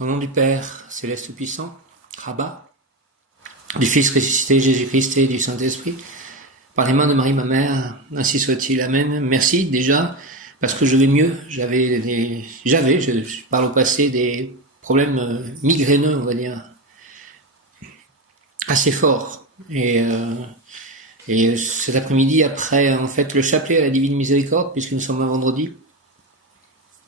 Au nom du Père, céleste puissant, Rabat, du Fils ressuscité Jésus-Christ et du Saint-Esprit, par les mains de Marie ma mère, ainsi soit-il. Amen. Merci déjà, parce que je vais mieux. Je parle au passé, des problèmes migraineux, on va dire, assez forts. Et cet après-midi, après en fait le chapelet à la Divine Miséricorde, puisque nous sommes un vendredi,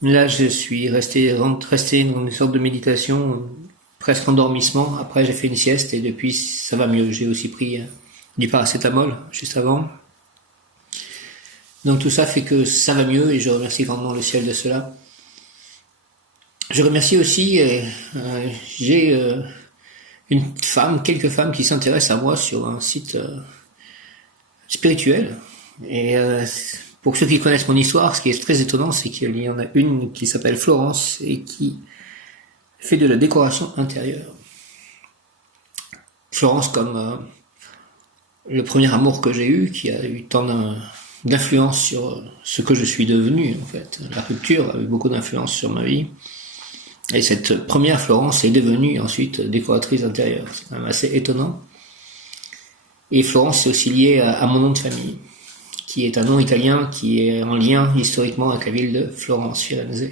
là je suis resté dans une sorte de méditation, presque endormissement. Après j'ai fait une sieste et depuis ça va mieux. J'ai aussi pris du paracétamol juste avant. Donc tout ça fait que ça va mieux et je remercie grandement le ciel de cela. Je remercie aussi, j'ai quelques femmes qui s'intéressent à moi sur un site spirituel. Et pour ceux qui connaissent mon histoire, ce qui est très étonnant, c'est qu'il y en a une qui s'appelle Florence et qui fait de la décoration intérieure. Florence comme le premier amour que j'ai eu, qui a eu tant d'influence sur ce que je suis devenu, en fait. La rupture a eu beaucoup d'influence sur ma vie. Et cette première Florence est devenue ensuite décoratrice intérieure. C'est quand même assez étonnant. Et Florence, c'est aussi lié à mon nom de famille, qui est un nom italien qui est en lien historiquement avec la ville de Florence, Firenze.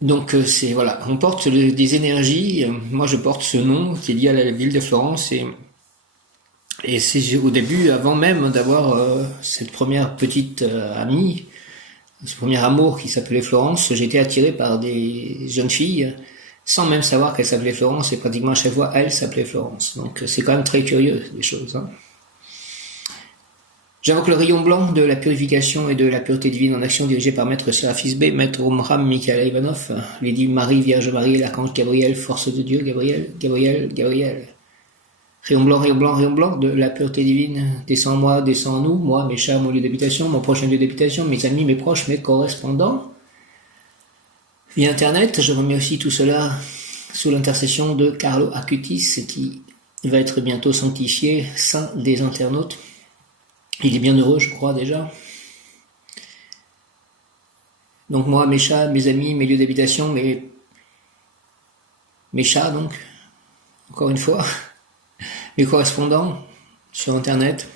Donc c'est voilà, on porte des énergies. Moi, je porte ce nom qui est lié à la ville de Florence et c'est au début, avant même d'avoir cette première petite amie, ce premier amour qui s'appelait Florence, j'ai été attiré par des jeunes filles sans même savoir qu'elles s'appelaient Florence et pratiquement à chaque fois elles s'appelaient Florence. Donc c'est quand même très curieux les choses. Hein. J'invoque le rayon blanc de la purification et de la pureté divine en action dirigée par Maître Séraphis B, Maître Omram Michael Ivanov, Lady Marie, Vierge Marie, l'Archange Gabriel, Force de Dieu, Gabriel, Gabriel, Gabriel. Rayon blanc de la pureté divine, descend en moi, descend en nous, moi, mes chers, mon lieu d'habitation, mon prochain lieu d'habitation, mes amis, mes proches, mes correspondants. Via Internet, je remets aussi tout cela sous l'intercession de Carlo Acutis, qui va être bientôt sanctifié, saint des internautes. Il est bien heureux, je crois, déjà. Donc moi, mes chats, mes amis, mes lieux d'habitation, mes chats, donc, encore une fois, mes correspondants sur Internet,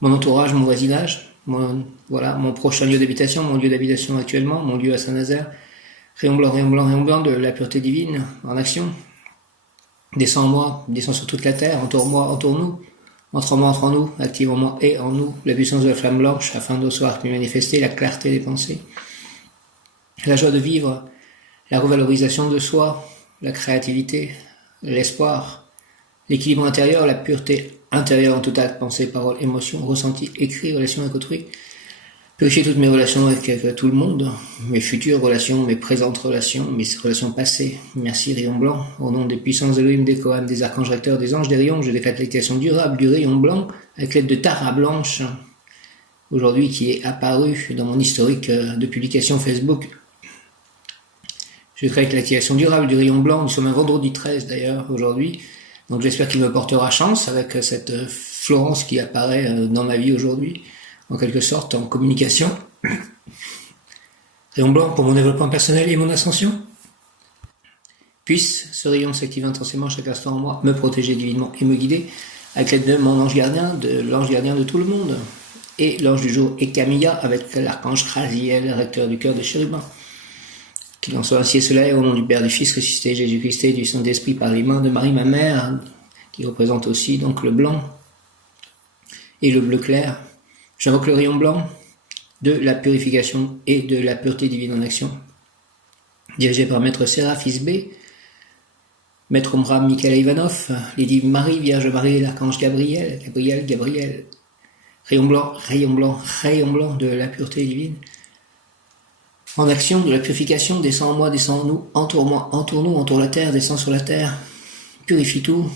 mon entourage, mon voisinage, mon prochain lieu d'habitation, mon lieu d'habitation actuellement, mon lieu à Saint-Nazaire, rayon blanc de la pureté divine en action. Descends en moi, descends sur toute la terre, entoure-moi, entoure-nous. Entre en moi, entre en nous, active en moi et en nous la puissance de la flamme blanche afin de recevoir et manifester la clarté des pensées. La joie de vivre, la revalorisation de soi, la créativité, l'espoir, l'équilibre intérieur, la pureté intérieure en tout acte, pensée, parole, émotion, ressenti, écrit, relation avec autrui. Purifier toutes mes relations avec tout le monde, mes futures relations, mes présentes relations, mes relations passées. Merci rayon blanc. Au nom des puissances Elohim, des Kohan, des archanges recteurs, des anges, des rayons, je déclare l'application durable du rayon blanc avec l'aide de Tara Blanche, aujourd'hui qui est apparu dans mon historique de publication Facebook. Je déclare l'activation durable du rayon blanc. Nous sommes un vendredi 13 d'ailleurs aujourd'hui. Donc j'espère qu'il me portera chance avec cette Florence qui apparaît dans ma vie aujourd'hui. En quelque sorte, en communication. Rayon blanc pour mon développement personnel et mon ascension. Puisse ce rayon s'activer intensément chaque instant en moi, me protéger divinement et me guider avec l'aide de mon ange gardien, de l'ange gardien de tout le monde, et l'ange du jour et Camilla avec l'archange Raziel, recteur du cœur des chérubins. Qu'il en soit ainsi et cela est au nom du Père, du Fils ressuscité, Jésus-Christ et du Saint-Esprit par les mains de Marie ma mère, qui représente aussi donc le blanc et le bleu clair. J'invoque le rayon blanc de la purification et de la pureté divine en action, dirigé par Maître Séraphis B, Maître Omram Michael Ivanov, Lady Marie, Vierge Marie, l'Archange Gabriel, Gabriel, rayon blanc de la pureté divine, en action de la purification, descend en moi, descend en nous, entoure-moi, entoure-nous, entoure la terre, descend sur la terre, purifie tout.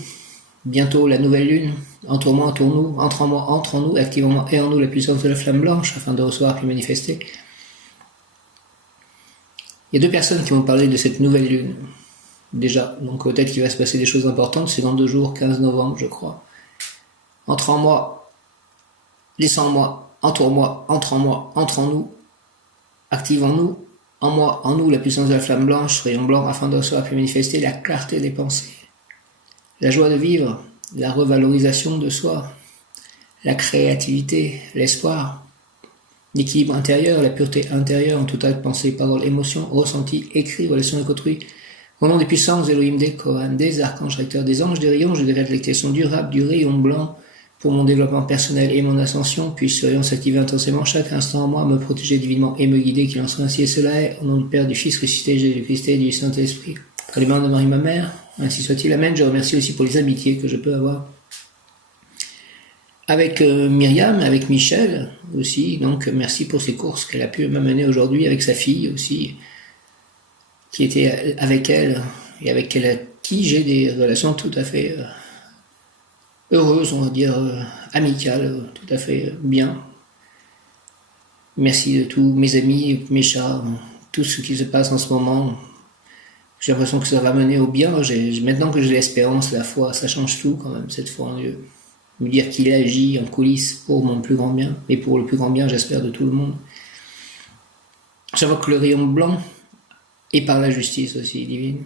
Bientôt la nouvelle lune, entoure-moi, entoure-nous, entre en moi, entre en nous, active en moi et en nous la puissance de la flamme blanche afin de recevoir puis manifester. Il y a 2 personnes qui m'ont parlé de cette nouvelle lune, déjà, donc peut-être qu'il va se passer des choses importantes, c'est dans 2 jours, 15 novembre je crois. Entre en moi, descends en moi, entoure-moi, entre en moi, entre en nous, active en nous En moi, en nous, la puissance de la flamme blanche, rayon blanc, afin de recevoir et manifester la clarté des pensées, la joie de vivre, la revalorisation de soi, la créativité, l'espoir, l'équilibre intérieur, la pureté intérieure en tout acte, pensée, parole, émotion, ressenti, écrit, relation avec autrui. Au nom des puissances Elohim, des Kohan, des archanges recteurs, des anges, des rayons, je décrète l'activation durable du rayon blanc pour mon développement personnel et mon ascension. Puisse ce rayon s'activer intensément chaque instant en moi, me protéger divinement et me guider, qu'il en soit ainsi et cela est. Au nom du Père, du Fils ressuscité, Jésus-Christ et du Saint-Esprit. Par les mains de Marie, ma mère, ainsi soit-il. Amen. Je remercie aussi pour les amitiés que je peux avoir avec Myriam, avec Michel aussi. Donc merci pour ces courses qu'elle a pu m'amener aujourd'hui avec sa fille aussi, qui était avec elle et avec qui j'ai des relations tout à fait heureuses, on va dire amicales, tout à fait bien. Merci de tous mes amis, mes chats, tout ce qui se passe en ce moment. J'ai l'impression que ça va mener au bien. Maintenant que j'ai l'espérance, la foi, ça change tout quand même cette fois en Dieu. Me dire qu'il agit en coulisses pour mon plus grand bien, et pour le plus grand bien, j'espère, de tout le monde. J'invoque le rayon blanc, et par la justice aussi divine.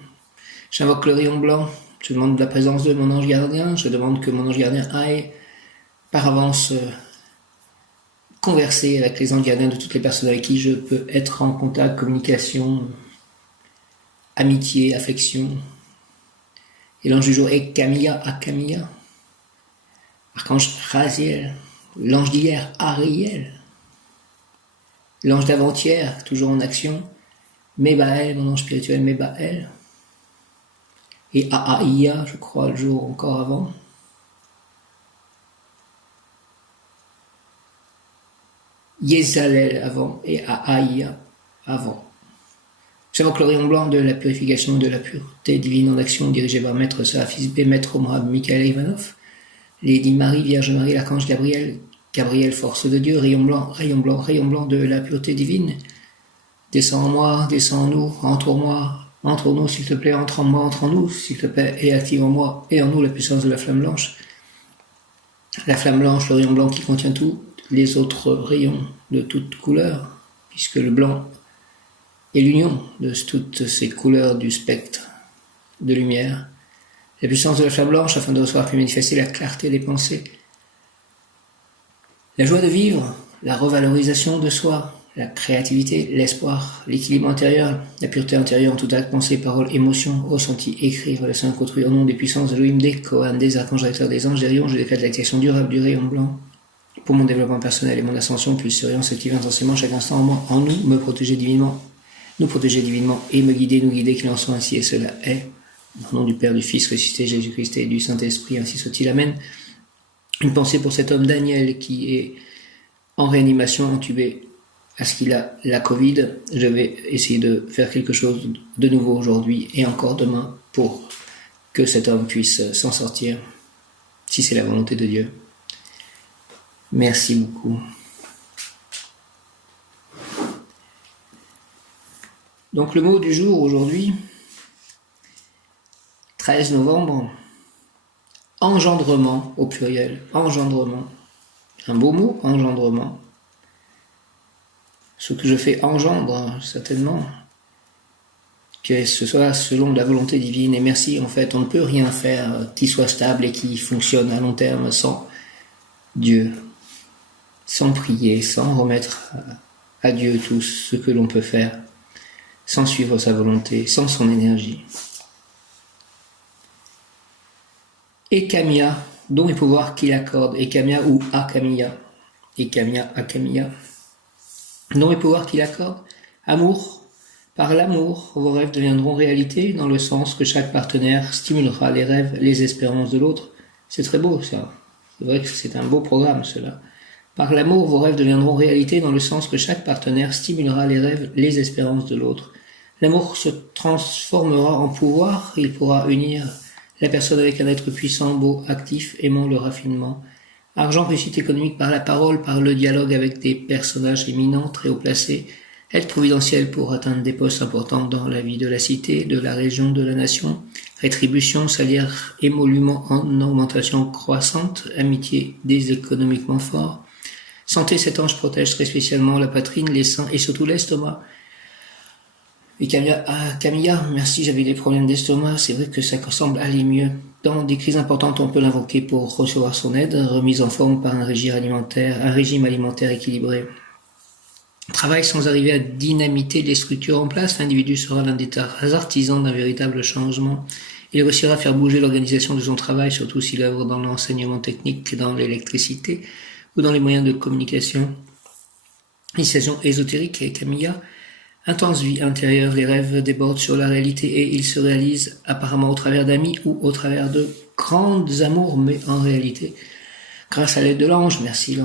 J'invoque le rayon blanc, je demande la présence de mon ange gardien, je demande que mon ange gardien aille par avance converser avec les anges gardiens de toutes les personnes avec qui je peux être en contact, communication, amitié, affection. Et l'ange du jour est Camilla, Akamilla. Archange Raziel, l'ange d'hier, Ariel, l'ange d'avant-hier, toujours en action, Mébaël, mon ange spirituel, Mébaël, et Aaïa, je crois, le jour encore avant. Yézalel avant, et Aaïa avant. J'invoque le rayon blanc de la purification et de la pureté divine en action, dirigé par Maître Serafis B, Maître Omrab Michael Ivanov, Lady Marie, Vierge Marie, l'archange Gabriel, Gabriel, force de Dieu, rayon blanc, rayon blanc, rayon blanc de la pureté divine. Descends en moi, descends en nous, entoure-moi, entre en nous s'il te plaît, entre en moi, entre en nous s'il te plaît, et active en moi et en nous la puissance de la flamme blanche. La flamme blanche, le rayon blanc qui contient tous les autres rayons de toutes couleurs, puisque le blanc est l'union de toutes ces couleurs du spectre de lumière. La puissance de la flamme blanche afin de recevoir puis manifester la clarté des pensées. La joie de vivre, la revalorisation de soi, la créativité, l'espoir, l'équilibre intérieur, la pureté intérieure en tout acte, pensée, parole, émotion, ressenti, écrit, relation avec autrui, au nom des puissances Elohim, des Kohan, des archanges recteurs, des anges, des rayons, je décrète l'activation durable du rayon blanc. Pour mon développement personnel et mon ascension, puisse ce rayon s'activer intensément chaque instant en moi, en nous, me protéger divinement, nous protéger divinement et me guider, nous guider, qu'il en soit ainsi et cela est. Au nom du Père, du Fils ressuscité, Jésus-Christ et du Saint-Esprit, ainsi soit-il. Amen. Une pensée pour cet homme Daniel qui est en réanimation, entubé, parce qu'il a la Covid. Je vais essayer de faire quelque chose de nouveau aujourd'hui et encore demain pour que cet homme puisse s'en sortir, si c'est la volonté de Dieu. Merci beaucoup. Donc le mot du jour aujourd'hui, 13 novembre, engendrement au pluriel, engendrement. Un beau mot, engendrement. Ce que je fais engendre, certainement, que ce soit selon la volonté divine. Et merci, en fait, on ne peut rien faire qui soit stable et qui fonctionne à long terme sans Dieu, sans prier, sans remettre à Dieu tout ce que l'on peut faire, sans suivre sa volonté, sans son énergie. Ekamia, dont et pouvoir qu'il accorde, Ekamia ou Akamia, Ekamia, Akamia, dont et pouvoir qu'il accorde, amour, par l'amour, vos rêves deviendront réalité, dans le sens que chaque partenaire stimulera les rêves, les espérances de l'autre. C'est très beau ça, c'est vrai que c'est un beau programme cela. Par l'amour, vos rêves deviendront réalité, dans le sens que chaque partenaire stimulera les rêves, les espérances de l'autre. L'amour se transformera en pouvoir, il pourra unir la personne avec un être puissant, beau, actif, aimant le raffinement. Argent, réussite économique par la parole, par le dialogue avec des personnages éminents, très haut placés. Aide providentielle pour atteindre des postes importants dans la vie de la cité, de la région, de la nation. Rétribution, salaire, émolument en augmentation croissante. Amitié, des économiquement forts. Santé, cet ange protège très spécialement la poitrine, les seins et surtout l'estomac. Et Camilla, merci, j'avais des problèmes d'estomac, c'est vrai que ça semble aller mieux. Dans des crises importantes, on peut l'invoquer pour recevoir son aide, remise en forme par un régime alimentaire équilibré. Travail sans arriver à dynamiter les structures en place, l'individu sera l'un des artisans d'un véritable changement. Il réussira à faire bouger l'organisation de son travail, surtout s'il œuvre dans l'enseignement technique, dans l'électricité ou dans les moyens de communication. Initiation ésotérique et Camilla. Intense vie intérieure, les rêves débordent sur la réalité et ils se réalisent apparemment au travers d'amis ou au travers de grandes amours, mais en réalité, grâce à l'aide de l'ange, merci,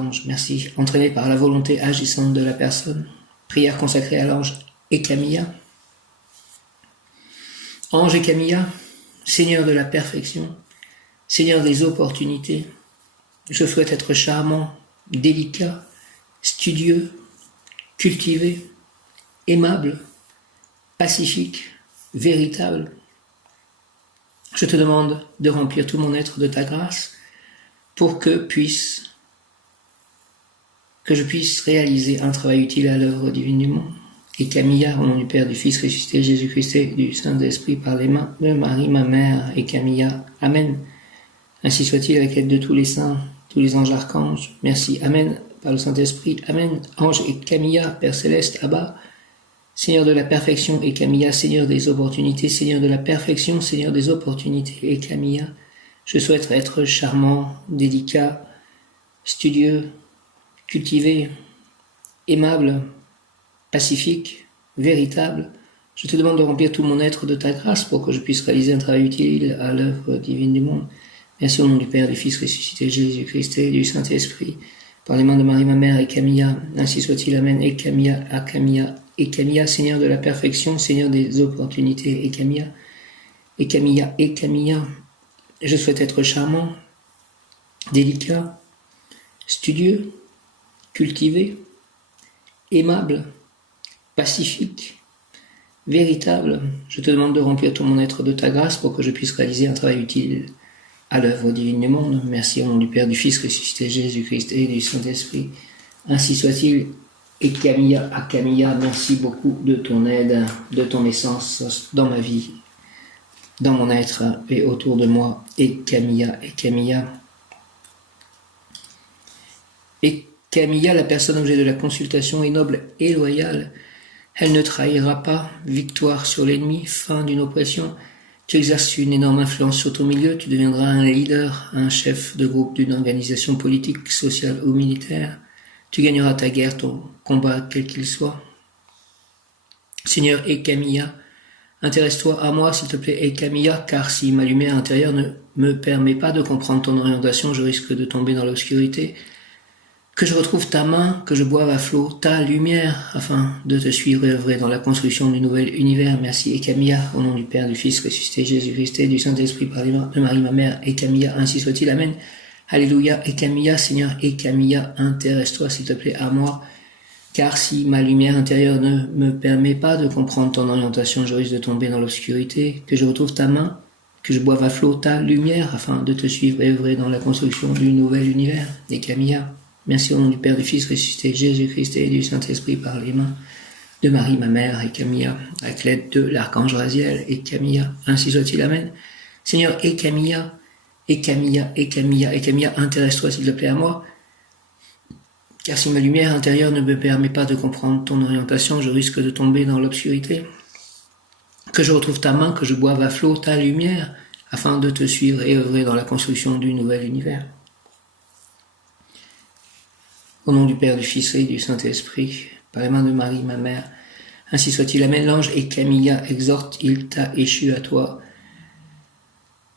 entraîné par la volonté agissante de la personne. Prière consacrée à l'ange et Camilla. Ange et Camilla, Seigneur de la perfection, Seigneur des opportunités, je souhaite être charmant, délicat, studieux, cultivé, aimable, pacifique, véritable. Je te demande de remplir tout mon être de ta grâce pour que je puisse réaliser un travail utile à l'œuvre divine du monde. Et Camilla, au nom du Père, du Fils ressuscité, Jésus-Christ et du Saint-Esprit, par les mains de Marie, ma mère, et Camilla. Amen. Ainsi soit-il avec l'aide de tous les saints, tous les anges archanges. Merci. Amen. Par le Saint-Esprit. Amen. Ange et Camilla, Père Céleste, Abba. Seigneur de la perfection et Camilla, Seigneur des opportunités, Seigneur de la perfection, Seigneur des opportunités et Camilla. Je souhaite être charmant, délicat, studieux, cultivé, aimable, pacifique, véritable. Je te demande de remplir tout mon être de ta grâce pour que je puisse réaliser un travail utile à l'œuvre divine du monde. Merci au nom du Père, du Fils ressuscité, Jésus-Christ et du Saint-Esprit. Par les mains de Marie, ma mère, et Camilla, ainsi soit-il, Amen, et Camilla, à Camilla, et Camilla, Seigneur de la perfection, Seigneur des opportunités, et Camilla, et Camilla, et Camilla. Je souhaite être charmant, délicat, studieux, cultivé, aimable, pacifique, véritable. Je te demande de remplir tout mon être de ta grâce pour que je puisse réaliser un travail utile à l'œuvre divine du monde. Merci au nom du Père, du Fils ressuscité, Jésus-Christ et du Saint-Esprit. Ainsi soit-il. Et Camilla, à Camilla, merci beaucoup de ton aide, de ton essence dans ma vie, dans mon être et autour de moi. Et Camilla, la personne objet de la consultation est noble et loyale. Elle ne trahira pas. Victoire sur l'ennemi, fin d'une oppression. Tu exerces une énorme influence sur ton milieu. Tu deviendras un leader, un chef de groupe d'une organisation politique, sociale ou militaire. Tu gagneras ta guerre, ton combat, quel qu'il soit. Seigneur et Camilla, intéresse-toi à moi, s'il te plaît, et Camilla, car si ma lumière intérieure ne me permet pas de comprendre ton orientation, je risque de tomber dans l'obscurité. Que je retrouve ta main, que je boive à flot ta lumière, afin de te suivre et œuvrer dans la construction du nouvel univers. Merci, et Camilla, au nom du Père, du Fils ressuscité, Jésus-Christ et du Saint-Esprit, par les mains de Marie, ma mère, et Camilla, ainsi soit-il. Amen. Alléluia, et Camilla, Seigneur, et Camilla, intéresse-toi, s'il te plaît, à moi, car si ma lumière intérieure ne me permet pas de comprendre ton orientation, je risque de tomber dans l'obscurité. Que je retrouve ta main, que je boive à flot ta lumière, afin de te suivre et œuvrer dans la construction du nouvel univers. Et Camilla, merci au nom du Père, du Fils ressuscité, Jésus-Christ et du Saint-Esprit, par les mains de Marie, ma mère, et Camilla, avec l'aide de l'archange Raziel, et Camilla, ainsi soit-il. Amen. Seigneur, et Camilla, intéresse-toi s'il te plaît à moi, car si ma lumière intérieure ne me permet pas de comprendre ton orientation, je risque de tomber dans l'obscurité. Que je retrouve ta main, que je boive à flot ta lumière, afin de te suivre et œuvrer dans la construction du nouvel univers. Au nom du Père, du Fils et du Saint-Esprit, par les mains de Marie, ma mère, ainsi soit-il. Amen. L'ange et Camilla exhorte, il t'a échu à toi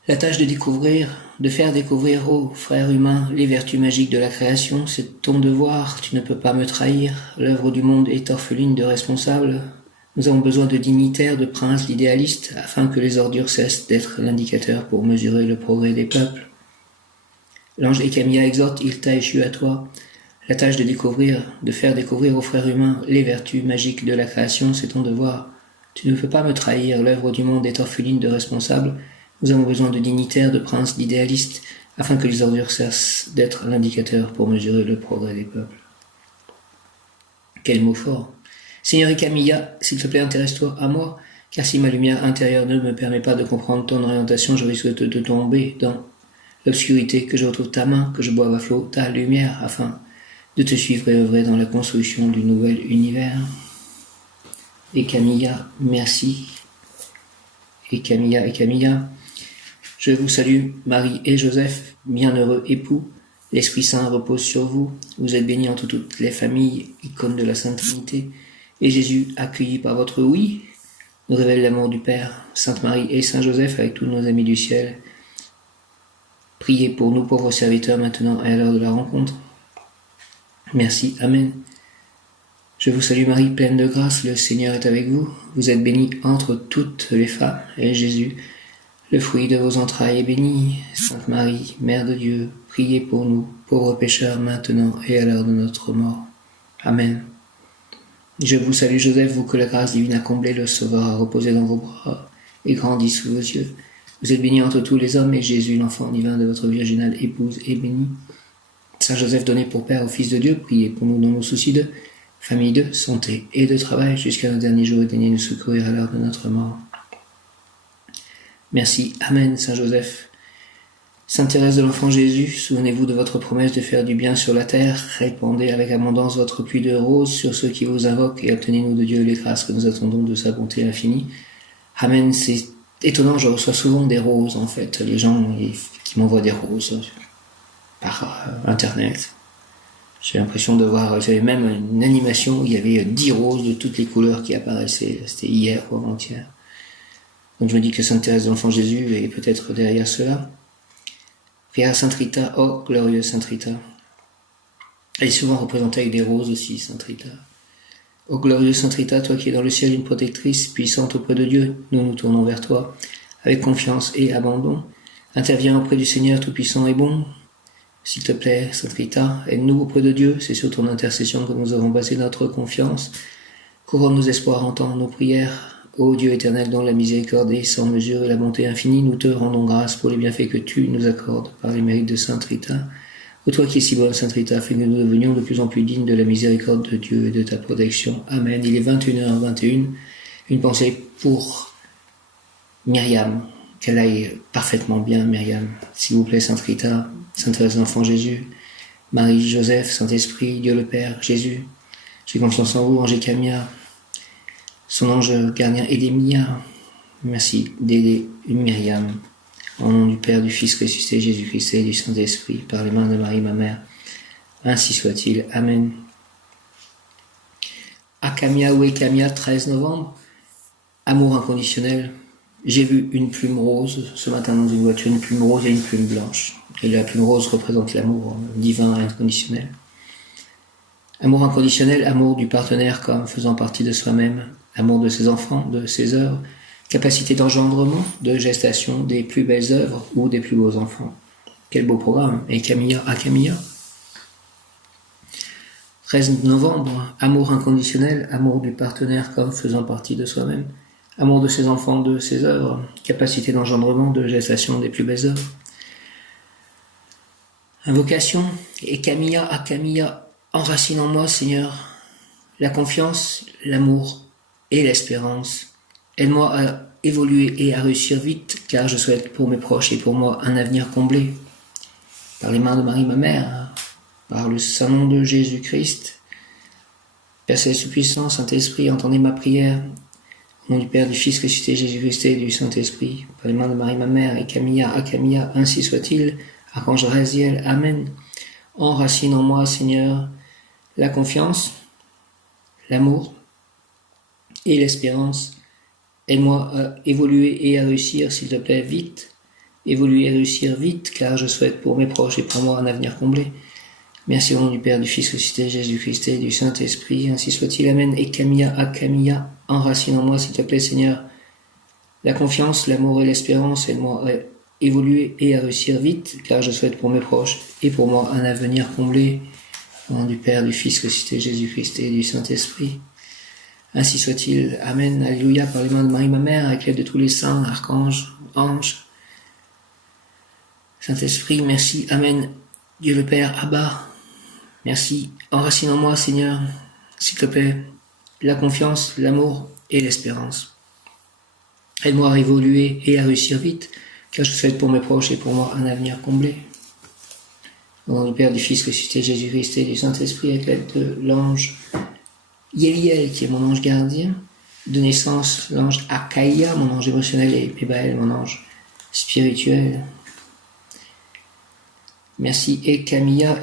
la tâche de faire découvrir aux frères humains les vertus magiques de la création. C'est ton devoir, tu ne peux pas me trahir. L'œuvre du monde est orpheline de responsables. Nous avons besoin de dignitaires, de princes, d'idéalistes, afin que les ordures cessent d'être l'indicateur pour mesurer le progrès des peuples. L'ange et Camilla exhorte, il t'a échu à toi la tâche de faire découvrir aux frères humains les vertus magiques de la création. C'est ton devoir, tu ne peux pas me trahir. L'œuvre du monde est orpheline de responsables. Nous avons besoin de dignitaires, de princes, d'idéalistes, afin que les ordures cessent d'être l'indicateur pour mesurer le progrès des peuples. Quel mot fort. Seigneur et Camilla, s'il te plaît, intéresse-toi à moi, car si ma lumière intérieure ne me permet pas de comprendre ton orientation, je risque de tomber dans l'obscurité, que je retrouve ta main, que je boive à flot ta lumière, afin de te suivre et œuvrer dans la construction du nouvel univers. Et Camilla, merci. Et Camilla, je vous salue, Marie et Joseph, bienheureux époux. L'Esprit Saint repose sur vous. Vous êtes bénis entre toutes les familles, icônes de la Sainte Trinité. Et Jésus, accueilli par votre oui, nous révèle l'amour du Père. Sainte Marie et Saint Joseph, avec tous nos amis du ciel, priez pour nous pauvres serviteurs maintenant et à l'heure de la rencontre. Merci, Amen. Je vous salue Marie, pleine de grâce, le Seigneur est avec vous. Vous êtes bénie entre toutes les femmes, et Jésus, le fruit de vos entrailles, est béni. Sainte Marie, Mère de Dieu, priez pour nous, pauvres pécheurs, maintenant et à l'heure de notre mort. Amen. Je vous salue Joseph, vous que la grâce divine a comblé, le Sauveur a reposé dans vos bras et grandi sous vos yeux. Vous êtes bénie entre tous les hommes, et Jésus, l'enfant divin de votre virginale épouse, est béni. Saint Joseph, donné pour Père au Fils de Dieu, priez pour nous dans nos soucis de famille, de santé et de travail, jusqu'à nos derniers jours, et daignez nous secourir à l'heure de notre mort. Merci. Amen, Saint Joseph. Sainte Thérèse de l'Enfant Jésus, souvenez-vous de votre promesse de faire du bien sur la terre. Répandez avec abondance votre pluie de roses sur ceux qui vous invoquent, et obtenez-nous de Dieu les grâces que nous attendons de sa bonté infinie. Amen. C'est étonnant, je reçois souvent des roses, en fait. Les gens qui m'envoient des roses par Internet. J'ai l'impression de voir, j'avais même une animation où il y avait 10 roses de toutes les couleurs qui apparaissaient. C'était hier ou avant-hier. Donc je me dis que Sainte Thérèse de l'Enfant Jésus est peut-être derrière cela. Prière à Sainte Rita, oh glorieuse Sainte Rita. Elle est souvent représentée avec des roses aussi, Sainte Rita. Oh glorieuse Sainte Rita, toi qui es dans le ciel une protectrice puissante auprès de Dieu, nous nous tournons vers toi, avec confiance et abandon. Interviens auprès du Seigneur Tout-Puissant et bon. S'il te plaît, Sainte Rita, aide-nous auprès de Dieu, c'est sur ton intercession que nous avons basé notre confiance. Couronne nos espoirs, entends nos prières. Ô Dieu éternel, dont la miséricorde est sans mesure et la bonté infinie, nous te rendons grâce pour les bienfaits que tu nous accordes par les mérites de Sainte Rita. Ô toi qui es si bonne, Sainte Rita, fais que nous devenions de plus en plus dignes de la miséricorde de Dieu et de ta protection. Amen. Il est 21h21. Une pensée pour Myriam. Qu'elle aille parfaitement bien, Myriam. S'il vous plaît, Sainte Rita, Sainte Thérèse de l'Enfant Jésus, Marie, Joseph, Saint-Esprit, Dieu le Père, Jésus. J'ai confiance en vous, ange Camilla, son ange gardien, aidez-moi. Merci d'aider Myriam. Au nom du Père, du Fils ressuscité, Jésus-Christ et du Saint-Esprit, par les mains de Marie, ma mère. Ainsi soit-il. Amen. Akamia ou Ekamia, 13 novembre. Amour inconditionnel. J'ai vu une plume rose ce matin dans une voiture, une plume rose et une plume blanche. Et la plume rose représente l'amour divin et inconditionnel. Amour inconditionnel, amour du partenaire comme faisant partie de soi-même, amour de ses enfants, de ses œuvres, capacité d'engendrement, de gestation des plus belles œuvres ou des plus beaux enfants. Quel beau programme. Et Camilla à Camilla. 13 novembre, amour inconditionnel, amour du partenaire comme faisant partie de soi-même, amour de ses enfants, de ses œuvres, capacité d'engendrement, de gestation des plus belles œuvres. Invocation, et Camilla à Camilla, enracine en moi, Seigneur, la confiance, l'amour et l'espérance. Aide-moi à évoluer et à réussir vite, car je souhaite pour mes proches et pour moi un avenir comblé. Par les mains de Marie, ma mère, par le saint nom de Jésus-Christ, Père Céleste Tout-Puissant, Saint-Esprit, entendez ma prière. Au nom du Père, du Fils ressuscité, Jésus-Christ et du Saint-Esprit, par les mains de Marie, ma mère, et Camilla à Camilla, ainsi soit-il. Archange Raziel, Amen. Enracine en moi, Seigneur, la confiance, l'amour et l'espérance. Aide-moi à évoluer et à réussir, s'il te plaît, vite. Évoluer et réussir vite, car je souhaite pour mes proches et pour moi un avenir comblé. Merci au nom du Père, du Fils ressuscité, Jésus-Christ et du Saint-Esprit, ainsi soit-il. Amen. Et Camilla à Camilla, enracine en moi, s'il te plaît, Seigneur, la confiance, l'amour et l'espérance. Aide-moi à évoluer et à réussir vite, car je souhaite pour mes proches et pour moi un avenir comblé. Au nom du Père, du Fils ressuscité, Jésus-Christ et du Saint-Esprit. Ainsi soit-il. Amen. Alléluia. Par les mains de Marie, ma mère, avec l'aide de tous les saints, archanges, anges, Saint-Esprit, merci. Amen. Dieu le Père, Abba, merci. Enracine en moi, Seigneur, s'il te plaît, la confiance, l'amour et l'espérance. Aide-moi à évoluer et à réussir vite, car je souhaite pour mes proches et pour moi un avenir comblé. Au nom du Père, du Fils, ressuscité, Jésus-Christ et du Saint-Esprit, avec l'aide de l'ange Yeliel, qui est mon ange gardien, de naissance, l'ange Akaïa, mon ange émotionnel, et Pébaël, mon ange spirituel. Merci, et Camilla.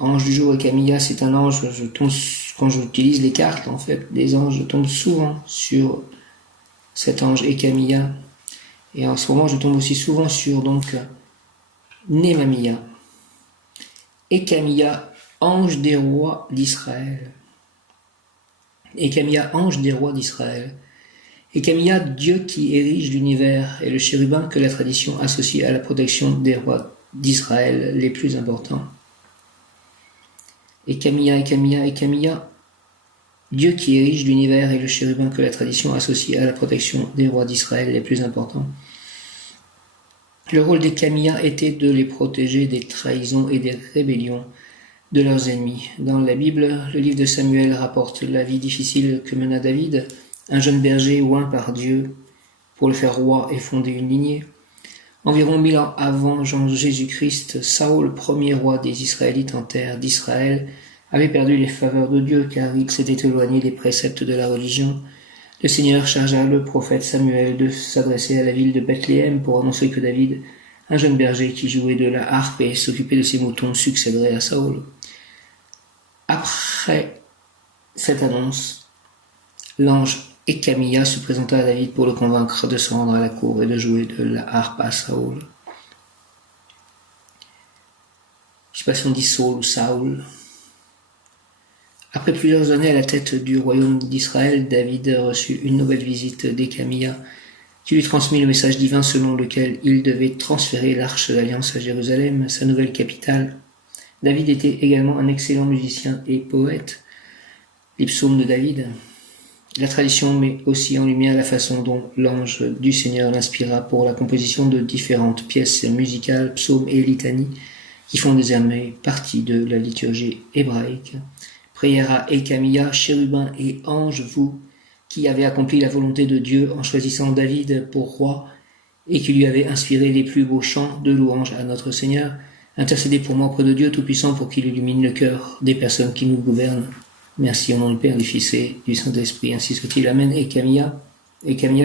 Ange du jour, et Camilla, c'est un ange, je tombe, quand j'utilise les cartes, en fait, des anges, je tombe souvent sur cet ange, et Camilla. Et en ce moment, je tombe aussi souvent sur, donc, Némamia. Et Camilla, ange des rois d'Israël. Et Camilla, ange des rois d'Israël. Et Camilla, Dieu qui érige l'univers, et le chérubin que la tradition associe à la protection des rois d'Israël les plus importants. Et Camilla, Dieu qui érige l'univers et le chérubin que la tradition associe à la protection des rois d'Israël les plus importants. Le rôle des Camilla était de les protéger des trahisons et des rébellions de leurs ennemis. Dans la Bible, le livre de Samuel rapporte la vie difficile que mena David, un jeune berger oint par Dieu pour le faire roi et fonder une lignée. Environ 1000 ans avant Jésus-Christ, Saül, premier roi des Israélites en terre d'Israël, avait perdu les faveurs de Dieu car il s'était éloigné des préceptes de la religion. Le Seigneur chargea le prophète Samuel de s'adresser à la ville de Bethléem pour annoncer que David, un jeune berger qui jouait de la harpe et s'occupait de ses moutons, succéderait à Saül. Après cette annonce, l'ange Camilla se présenta à David pour le convaincre de se rendre à la cour et de jouer de la harpe à Saül. Je ne sais pas si on dit Saul ou Saul. Après plusieurs années à la tête du royaume d'Israël, David reçut une nouvelle visite des Camilla, qui lui transmit le message divin selon lequel il devait transférer l'arche d'alliance à Jérusalem, sa nouvelle capitale. David était également un excellent musicien et poète. Les psaumes de David. La tradition met aussi en lumière la façon dont l'ange du Seigneur l'inspira pour la composition de différentes pièces musicales, psaumes et litanies, qui font désormais partie de la liturgie hébraïque. Prière à Camilla, chérubin et ange, vous, qui avez accompli la volonté de Dieu en choisissant David pour roi et qui lui avez inspiré les plus beaux chants de louange à notre Seigneur, intercédez pour moi auprès de Dieu Tout-Puissant pour qu'il illumine le cœur des personnes qui nous gouvernent. Merci au nom du Père, du Fils et du Saint-Esprit, ainsi soit-il. Amen. Et Camilla,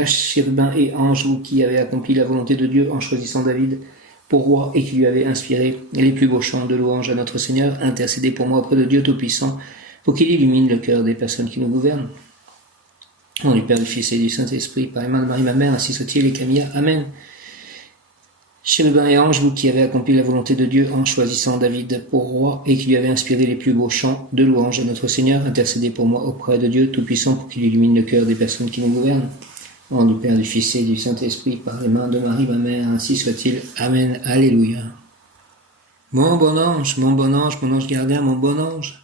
chérubin et ange, vous qui avez accompli la volonté de Dieu en choisissant David pour roi et qui lui avez inspiré les plus beaux chants de louange à notre Seigneur, intercédez pour moi auprès de Dieu Tout-Puissant pour qu'il illumine le cœur des personnes qui nous gouvernent. Au nom du Père, du Fils et du Saint-Esprit, par les mains de Marie, ma mère, ainsi soit-il. Et Camilla, Amen. Chérubin et ange, vous qui avez accompli la volonté de Dieu en choisissant David pour roi et qui lui avez inspiré les plus beaux chants de louange à notre Seigneur, intercédez pour moi auprès de Dieu Tout-Puissant pour qu'il illumine le cœur des personnes qui nous gouvernent. Au nom du Père, du Fils et du Saint-Esprit, par les mains de Marie, ma mère, ainsi soit-il. Amen. Alléluia. Mon bon ange, mon ange gardien, mon bon ange.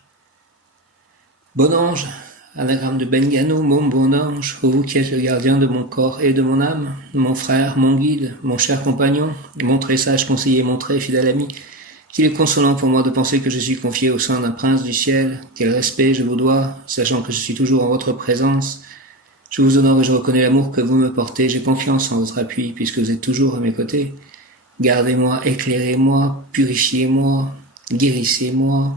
Bon ange, anagramme de Ben Gano, mon bon ange, vous qui êtes le gardien de mon corps et de mon âme, mon frère, mon guide, mon cher compagnon, mon très sage conseiller, mon très fidèle ami, qu'il est consolant pour moi de penser que je suis confié au sein d'un prince du ciel, quel respect je vous dois, sachant que je suis toujours en votre présence. Je vous honore et je reconnais l'amour que vous me portez, j'ai confiance en votre appui, puisque vous êtes toujours à mes côtés. Gardez-moi, éclairez-moi, purifiez-moi, guérissez-moi,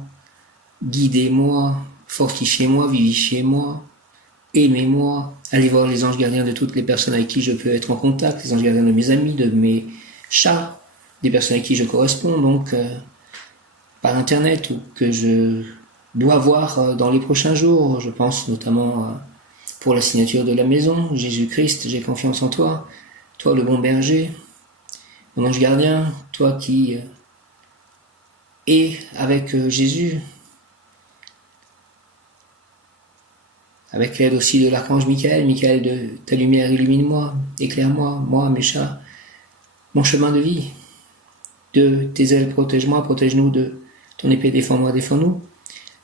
guidez-moi, fortifiez-moi, vivifiez-moi, aimez-moi. Allez voir les anges gardiens de toutes les personnes avec qui je peux être en contact, les anges gardiens de mes amis, de mes chats, des personnes avec qui je corresponds, donc par internet, ou que je dois voir dans les prochains jours. Je pense notamment pour la signature de la maison. Jésus-Christ, j'ai confiance en toi, toi le bon berger, mon ange gardien, toi qui es avec Jésus, avec l'aide aussi de l'archange Michael, de ta lumière illumine-moi, éclaire-moi, moi, mes chats, mon chemin de vie, de tes ailes protège-moi, protège-nous, de ton épée défends-moi, défends-nous.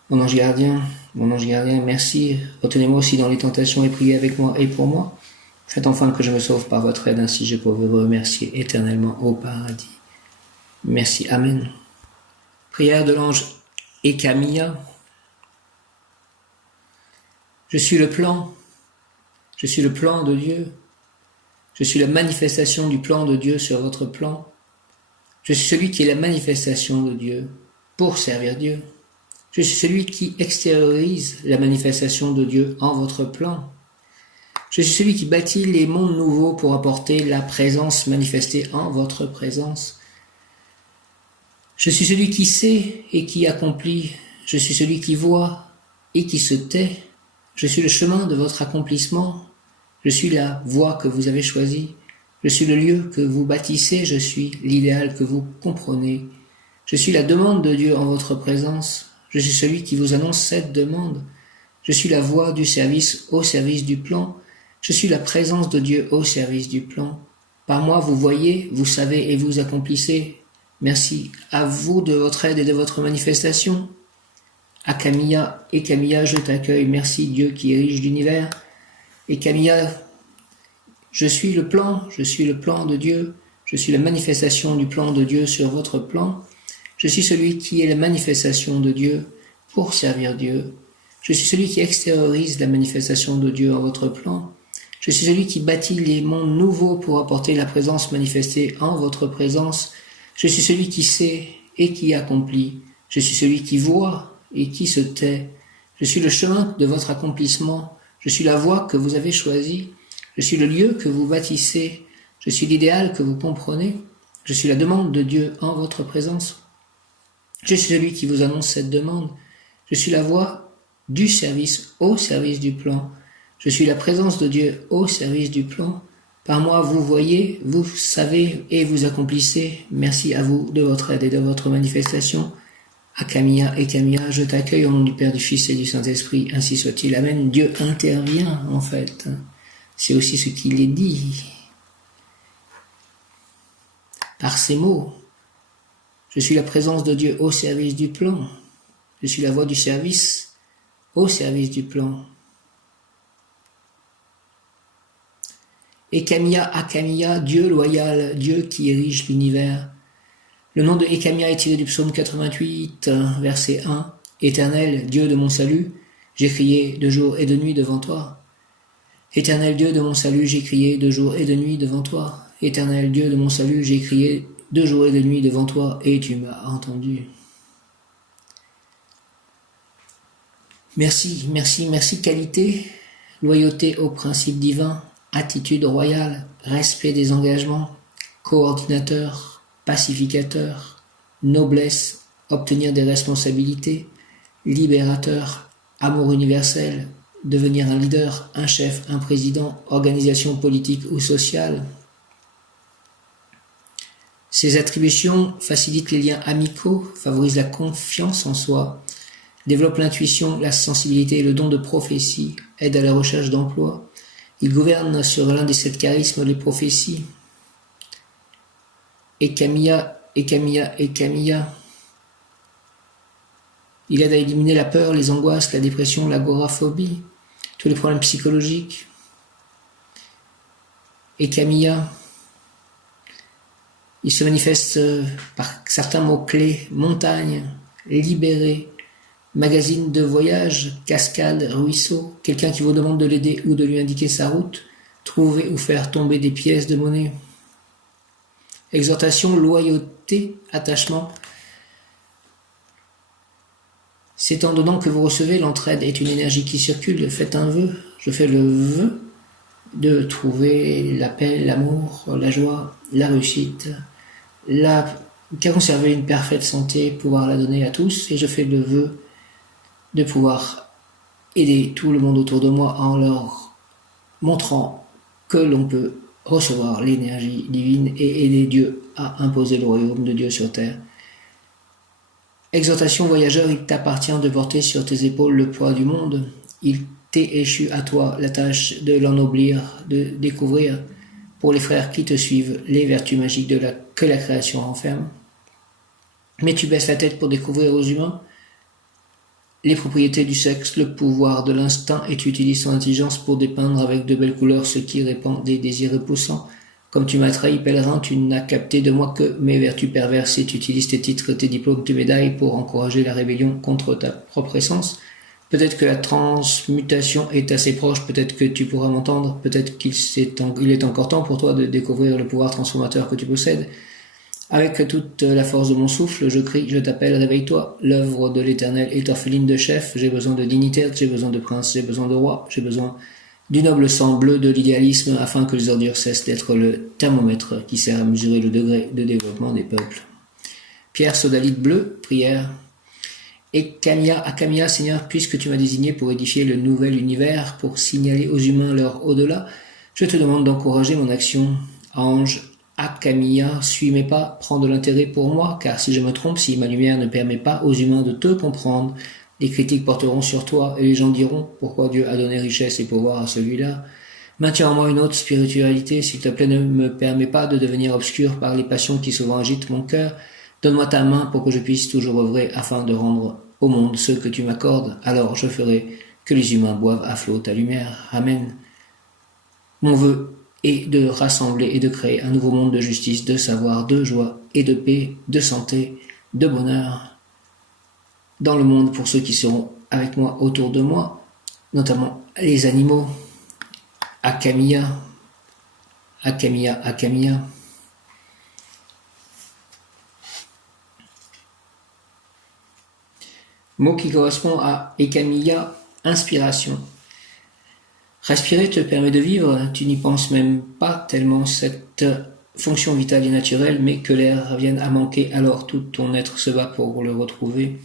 Mon ange gardien, merci, retenez-moi aussi dans les tentations et priez avec moi et pour moi. Faites enfin que je me sauve par votre aide, ainsi je pourrai vous remercier éternellement au paradis. Merci, Amen. Prière de l'ange Camilla. Je suis le plan. Je suis le plan de Dieu. Je suis la manifestation du plan de Dieu sur votre plan. Je suis celui qui est la manifestation de Dieu pour servir Dieu. Je suis celui qui extériorise la manifestation de Dieu en votre plan. Je suis celui qui bâtit les mondes nouveaux pour apporter la présence manifestée en votre présence. Je suis celui qui sait et qui accomplit. Je suis celui qui voit et qui se tait. Je suis le chemin de votre accomplissement. Je suis la voie que vous avez choisie. Je suis le lieu que vous bâtissez. Je suis l'idéal que vous comprenez. Je suis la demande de Dieu en votre présence. Je suis celui qui vous annonce cette demande. Je suis la voie du service au service du plan. Je suis la présence de Dieu au service du plan. Par moi, vous voyez, vous savez et vous accomplissez. Merci à vous de votre aide et de votre manifestation. À Camilla et Camilla, je t'accueille. Merci Dieu qui érige l'univers. Et Camilla, je suis le plan de Dieu. Je suis la manifestation du plan de Dieu sur votre plan. Je suis celui qui est la manifestation de Dieu pour servir Dieu. Je suis celui qui extériorise la manifestation de Dieu en votre plan. Je suis celui qui bâtit les mondes nouveaux pour apporter la présence manifestée en votre présence. Je suis celui qui sait et qui accomplit. Je suis celui qui voit et qui se tait. Je suis le chemin de votre accomplissement. Je suis la voie que vous avez choisie. Je suis le lieu que vous bâtissez. Je suis l'idéal que vous comprenez. Je suis la demande de Dieu en votre présence. Je suis celui qui vous annonce cette demande. Je suis la voie du service au service du plan. Je suis la présence de Dieu au service du plan. Par moi, vous voyez, vous savez et vous accomplissez. Merci à vous de votre aide et de votre manifestation. À Camilla et Camilla, je t'accueille au nom du Père, du Fils et du Saint-Esprit. Ainsi soit-il. Amen. Dieu intervient, en fait. C'est aussi ce qu'il est dit. Par ces mots, je suis la présence de Dieu au service du plan. Je suis la voie du service au service du plan. Et Camilla à Camilla, Dieu loyal, Dieu qui érige l'univers. Le nom de Écamia est tiré du psaume 88, verset 1. Éternel, Dieu de mon salut, j'ai crié de jour et de nuit devant toi. Éternel Dieu de mon salut, j'ai crié de jour et de nuit devant toi. Éternel Dieu de mon salut, j'ai crié de jour et de nuit devant toi, et tu m'as entendu. Merci, merci, merci qualité, loyauté aux principes divins, attitude royale, respect des engagements, coordinateur, pacificateur, noblesse, obtenir des responsabilités, libérateur, amour universel, devenir un leader, un chef, un président, organisation politique ou sociale. Ces attributions facilitent les liens amicaux, favorisent la confiance en soi, développent l'intuition, la sensibilité et le don de prophétie, aident à la recherche d'emploi. Il gouverne sur l'un des 7 charismes, les prophéties. Et Camilla. Il aide à éliminer la peur, les angoisses, la dépression, l'agoraphobie, tous les problèmes psychologiques. Et Camilla, il se manifeste par certains mots-clés: montagne, libéré, magazine de voyage, cascade, ruisseau, quelqu'un qui vous demande de l'aider ou de lui indiquer sa route, trouver ou faire tomber des pièces de monnaie. Exhortation, loyauté, attachement. C'est étant donnant que vous recevez, l'entraide est une énergie qui circule. Faites un vœu. Je fais le vœu de trouver la paix, l'amour, la joie, la réussite, qu'à conserver une parfaite santé, pouvoir la donner à tous. Et je fais le vœu de pouvoir aider tout le monde autour de moi en leur montrant que l'on peut recevoir l'énergie divine et aider Dieu à imposer le royaume de Dieu sur terre. Exhortation voyageur, il t'appartient de porter sur tes épaules le poids du monde. Il t'est échu à toi la tâche de l'ennoblir, de découvrir pour les frères qui te suivent les vertus magiques que la création renferme. Mais tu baisses la tête pour découvrir aux humains les propriétés du sexe, le pouvoir de l'instinct, et tu utilises ton intelligence pour dépeindre avec de belles couleurs ce qui répand des désirs repoussants. Comme tu m'as trahi, pèlerin, tu n'as capté de moi que mes vertus perverses, et tu utilises tes titres, tes diplômes, tes médailles pour encourager la rébellion contre ta propre essence. Peut-être que la transmutation est assez proche, peut-être que tu pourras m'entendre, peut-être qu'il est encore temps pour toi de découvrir le pouvoir transformateur que tu possèdes. Avec toute la force de mon souffle, je crie, je t'appelle, réveille-toi. L'œuvre de l'Éternel est orpheline de chef. J'ai besoin de dignitaires, j'ai besoin de princes, j'ai besoin de rois, j'ai besoin du noble sang bleu de l'idéalisme afin que les ordures cessent d'être le thermomètre qui sert à mesurer le degré de développement des peuples. Pierre sodalite bleu, prière. Et Akamia, Seigneur, puisque tu m'as désigné pour édifier le nouvel univers, pour signaler aux humains leur au-delà, je te demande d'encourager mon action. Ange Akamia, suis mes pas, prends de l'intérêt pour moi, car si je me trompe, si ma lumière ne permet pas aux humains de te comprendre, les critiques porteront sur toi et les gens diront pourquoi Dieu a donné richesse et pouvoir à celui-là. Maintiens en moi une autre spiritualité, s'il te plaît, ne me permets pas de devenir obscur par les passions qui souvent agitent mon cœur. Donne-moi ta main pour que je puisse toujours œuvrer afin de rendre au monde ce que tu m'accordes. Alors je ferai que les humains boivent à flot ta lumière. Amen. Mon vœu est de rassembler et de créer un nouveau monde de justice, de savoir, de joie et de paix, de santé, de bonheur dans le monde pour ceux qui seront avec moi, autour de moi, notamment les animaux. Akamia, Akamia, Akamia. Mot qui correspond à Ekamia, inspiration. Respirer te permet de vivre, tu n'y penses même pas tellement cette fonction vitale et naturelle, mais que l'air vienne à manquer, alors tout ton être se bat pour le retrouver.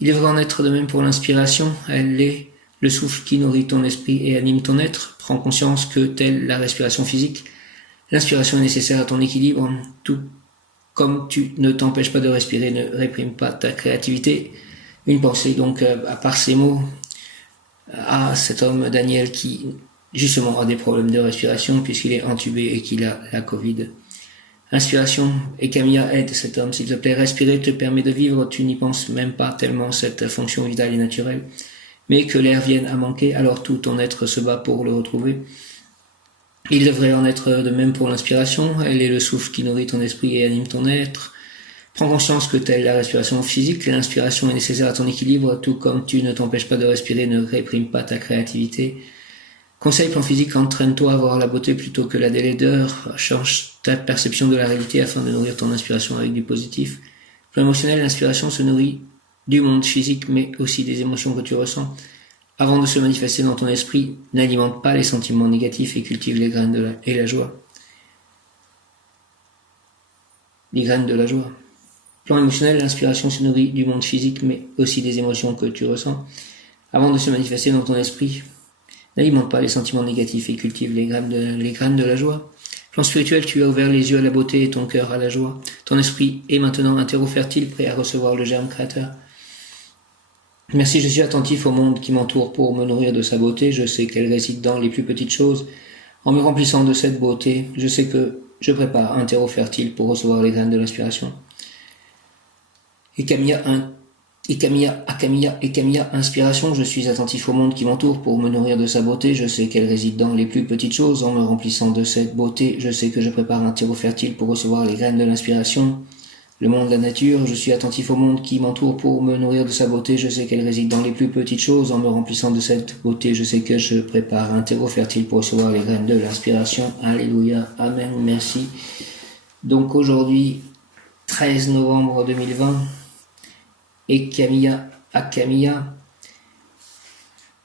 Il devrait en être de même pour l'inspiration, elle est le souffle qui nourrit ton esprit et anime ton être. Prends conscience que, telle la respiration physique, l'inspiration est nécessaire à ton équilibre, tout comme tu ne t'empêches pas de respirer, ne réprime pas ta créativité. Une pensée donc par ces mots à cet homme Daniel qui justement a des problèmes de respiration puisqu'il est intubé et qu'il a la Covid. Inspiration, et Camilla aide cet homme, s'il te plaît. Respirer te permet de vivre, tu n'y penses même pas tellement cette fonction vitale et naturelle. Mais que l'air vienne à manquer, alors tout ton être se bat pour le retrouver. Il devrait en être de même pour l'inspiration, elle est le souffle qui nourrit ton esprit et anime ton être. Prends conscience que telle la respiration physique, l'inspiration est nécessaire à ton équilibre, tout comme tu ne t'empêches pas de respirer, ne réprime pas ta créativité. Conseil plan physique, entraîne-toi à voir la beauté plutôt que la délaideur, change ta perception de la réalité afin de nourrir ton inspiration avec du positif. Plan émotionnel, l'inspiration se nourrit du monde physique mais aussi des émotions que tu ressens. Avant de se manifester dans ton esprit, n'alimente pas les sentiments négatifs et cultive les graines et la joie. Les graines de la joie. Plan émotionnel, l'inspiration se nourrit du monde physique mais aussi des émotions que tu ressens. Avant de se manifester dans ton esprit, n'alimente pas les sentiments négatifs et cultive les graines de la joie. Plan spirituel, tu as ouvert les yeux à la beauté et ton cœur à la joie. Ton esprit est maintenant un terreau fertile, prêt à recevoir le germe créateur. Merci, je suis attentif au monde qui m'entoure pour me nourrir de sa beauté. Je sais qu'elle réside dans les plus petites choses. En me remplissant de cette beauté, je sais que je prépare un terreau fertile pour recevoir les graines de l'inspiration. Et Camilla, inspiration, je suis attentif au monde qui m'entoure pour me nourrir de sa beauté, je sais qu'elle réside dans les plus petites choses, en me remplissant de cette beauté, je sais que je prépare un terreau fertile pour recevoir les graines de l'inspiration. Le monde, la nature, je suis attentif au monde qui m'entoure pour me nourrir de sa beauté, je sais qu'elle réside dans les plus petites choses, en me remplissant de cette beauté, je sais que je prépare un terreau fertile pour recevoir les graines de l'inspiration. Alléluia, Amen, merci. Donc aujourd'hui, 13 novembre 2020, et Akamia,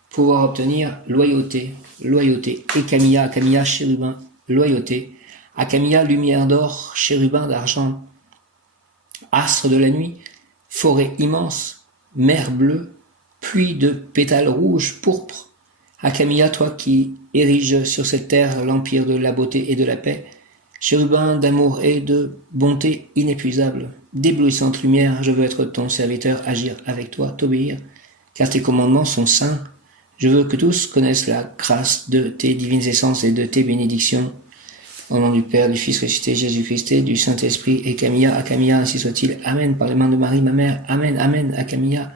pouvoir obtenir loyauté, et Akamia, chérubin, loyauté, Akamia, lumière d'or, chérubin d'argent, astre de la nuit, forêt immense, mer bleue, pluie de pétales rouges, pourpres, Akamia, toi qui ériges sur cette terre l'empire de la beauté et de la paix, chérubin d'amour et de bonté inépuisable, d'éblouissante lumière, je veux être ton serviteur, agir avec toi, t'obéir, car tes commandements sont saints. Je veux que tous connaissent la grâce de tes divines essences et de tes bénédictions. Au nom du Père, du Fils ressuscité, Jésus-Christ et du Saint-Esprit, et Camilla, Akamia, ainsi soit-il. Amen. Par les mains de Marie, ma mère. Amen, Amen, Akamia.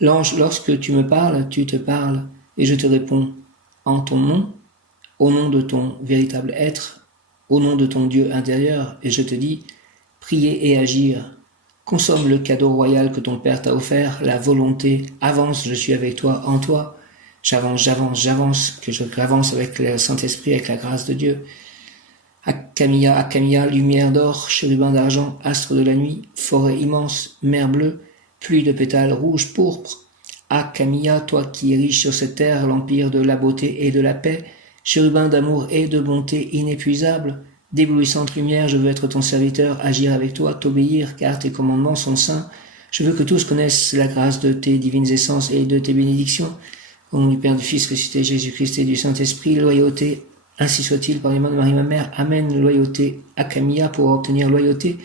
L'ange, lorsque tu me parles, tu te parles, et je te réponds en ton nom, au nom de ton véritable être, au nom de ton Dieu intérieur, et je te dis, prier et agir. Consomme le cadeau royal que ton Père t'a offert, la volonté. Avance, je suis avec toi, en toi. J'avance, que j'avance avec le Saint-Esprit, avec la grâce de Dieu. Acamia, lumière d'or, chérubin d'argent, astre de la nuit, forêt immense, mer bleue, pluie de pétales rouges pourpres. Acamia, toi qui ériges sur cette terre l'empire de la beauté et de la paix, chérubin d'amour et de bonté inépuisable, d'éblouissante lumière, je veux être ton serviteur, agir avec toi, t'obéir, car tes commandements sont saints. Je veux que tous connaissent la grâce de tes divines essences et de tes bénédictions. Au nom du Père, du Fils, ressuscité, Jésus-Christ et du Saint-Esprit, loyauté, ainsi soit-il par les mains de Marie ma mère. Amen, loyauté. Acamia pour obtenir loyauté.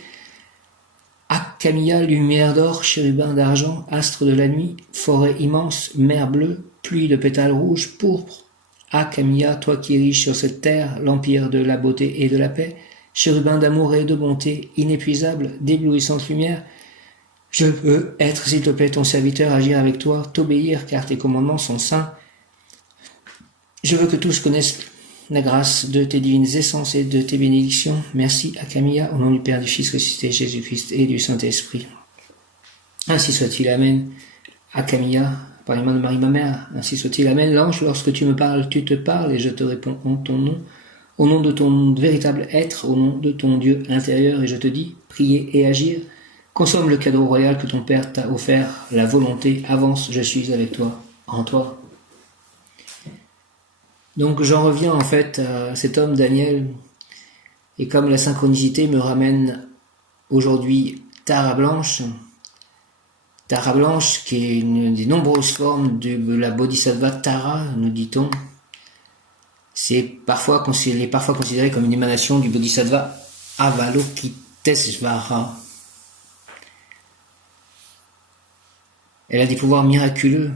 Acamia, lumière d'or, chérubin d'argent, astre de la nuit, forêt immense, mer bleue, pluie de pétales rouges, pourpres. Acamia, toi qui ériges sur cette terre l'empire de la beauté et de la paix, chérubin d'amour et de bonté, inépuisable, d'éblouissante lumière, je veux être, s'il te plaît, ton serviteur, agir avec toi, t'obéir, car tes commandements sont saints. Je veux que tous connaissent la grâce de tes divines essences et de tes bénédictions. Merci, Acamia, au nom du Père, du Fils ressuscité, Jésus-Christ et du Saint-Esprit. Ainsi soit-il, Amen. Acamia, par les mains de Marie ma mère, ainsi soit-il, Amen. L'ange, lorsque tu me parles, tu te parles, et je te réponds en ton nom, au nom de ton véritable être, au nom de ton Dieu intérieur, et je te dis, prier et agir. Consomme le cadeau royal que ton Père t'a offert, la volonté, avance, je suis avec toi, en toi. Donc j'en reviens en fait à cet homme Daniel, et comme la synchronicité me ramène aujourd'hui Tara Blanche qui est une des nombreuses formes de la Bodhisattva Tara, nous dit-on, elle est parfois considérée comme une émanation du Bodhisattva Avalokitesvara. Elle a des pouvoirs miraculeux.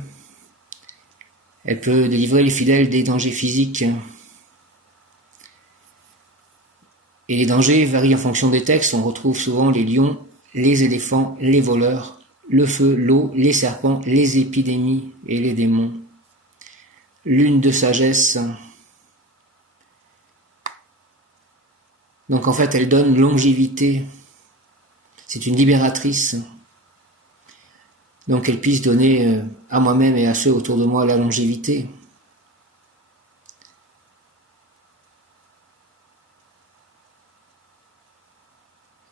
Elle peut délivrer les fidèles des dangers physiques. Et les dangers varient en fonction des textes. On retrouve souvent les lions, les éléphants, les voleurs, le feu, l'eau, les serpents, les épidémies et les démons. Lune de sagesse. Donc en fait, elle donne longévité. C'est une libératrice. Donc qu'elle puisse donner à moi-même et à ceux autour de moi la longévité.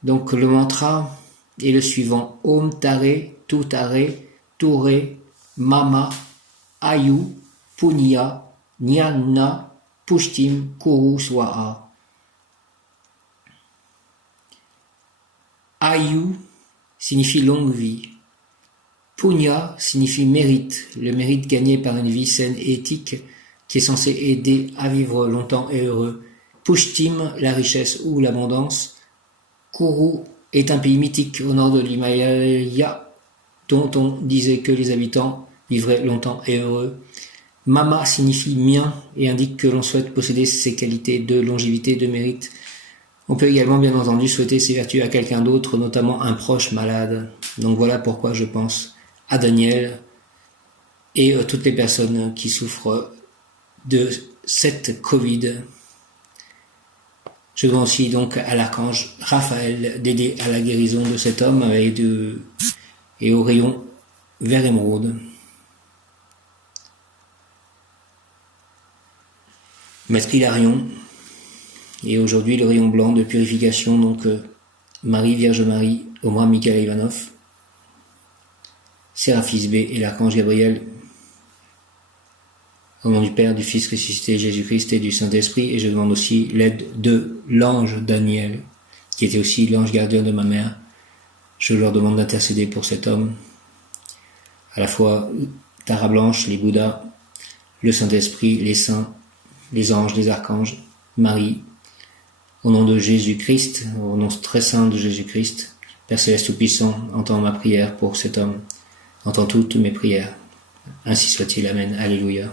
Donc le mantra est le suivant. Om Tare, Tu Tare, Ture, Mama, Ayu, Punya, Nyana, Pushtim, Kuru Swaha. Ayu signifie longue vie. Punya signifie mérite, le mérite gagné par une vie saine et éthique qui est censée aider à vivre longtemps et heureux. Pushtim, la richesse ou l'abondance. Kuru est un pays mythique au nord de l'Himalaya dont on disait que les habitants vivraient longtemps et heureux. Mama signifie mien et indique que l'on souhaite posséder ces qualités de longévité, de mérite. On peut également bien entendu souhaiter ces vertus à quelqu'un d'autre, notamment un proche malade. Donc voilà pourquoi je pense à Daniel et toutes les personnes qui souffrent de cette Covid. Je demande aussi donc à l'archange Raphaël d'aider à la guérison de cet homme et au rayon vert émeraude. Maître Hilarion, et aujourd'hui le rayon blanc de purification, donc Marie, Vierge Marie, Omar Mikhail Ivanov, Séraphis B et l'archange Gabriel, au nom du Père, du Fils ressuscité, Jésus-Christ et du Saint-Esprit, et je demande aussi l'aide de l'ange Daniel, qui était aussi l'ange gardien de ma mère. Je leur demande d'intercéder pour cet homme, à la fois Tara Blanche, les Bouddhas, le Saint-Esprit, les saints, les anges, les archanges, Marie, au nom de Jésus-Christ, au nom très saint de Jésus-Christ, Père Céleste Tout-Puissant, entends ma prière pour cet homme, entends toutes mes prières. Ainsi soit-il, Amen, Alléluia.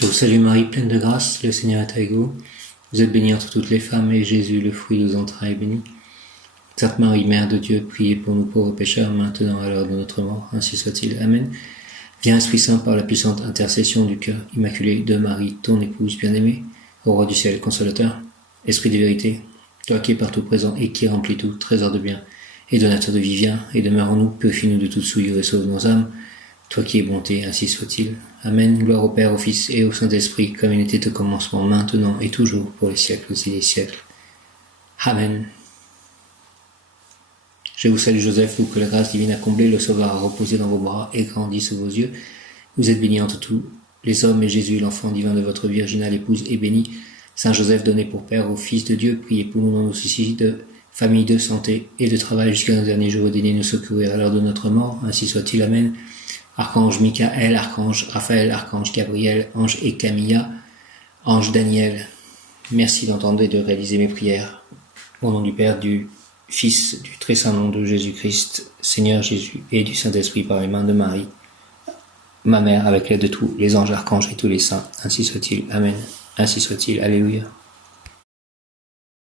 Je vous salue Marie, pleine de grâce, le Seigneur est avec vous. Vous êtes bénie entre toutes les femmes, et Jésus, le fruit de vos entrailles, est béni. Sainte Marie, Mère de Dieu, priez pour nous pauvres pécheurs, maintenant et à l'heure de notre mort, ainsi soit-il. Amen. Viens, Esprit Saint, par la puissante intercession du cœur immaculé de Marie, ton épouse bien-aimée, au roi du ciel, consolateur, Esprit de vérité, toi qui es partout présent et qui remplis tout, trésor de bien, et donateur de vie, viens et demeure en nous, purifie-nous de toute souillure et sauve nos âmes, toi qui es bonté, ainsi soit-il. Amen. Gloire au Père, au Fils et au Saint-Esprit, comme il était au commencement, maintenant et toujours, pour les siècles et les siècles. Amen. Je vous salue Joseph, vous que la grâce divine a comblé, le Sauveur a reposé dans vos bras et grandi sous vos yeux. Vous êtes bénie entre tous les hommes, et Jésus, l'enfant divin de votre virginale épouse, est béni. Saint Joseph, donné pour Père au Fils de Dieu, priez pour nous dans nos soucis de famille, de santé et de travail jusqu'à nos derniers jours, daignez nous secourir à l'heure de notre mort, ainsi soit-il. Amen. Archange Michael, Archange Raphaël, Archange Gabriel, Ange Camilla, Ange Daniel, merci d'entendre et de réaliser mes prières. Au nom du Père, du Fils, du très saint nom de Jésus-Christ, Seigneur Jésus, et du Saint-Esprit par les mains de Marie, ma mère, avec l'aide de tous les anges, archanges et tous les saints, ainsi soit-il. Amen. Ainsi soit-il. Alléluia.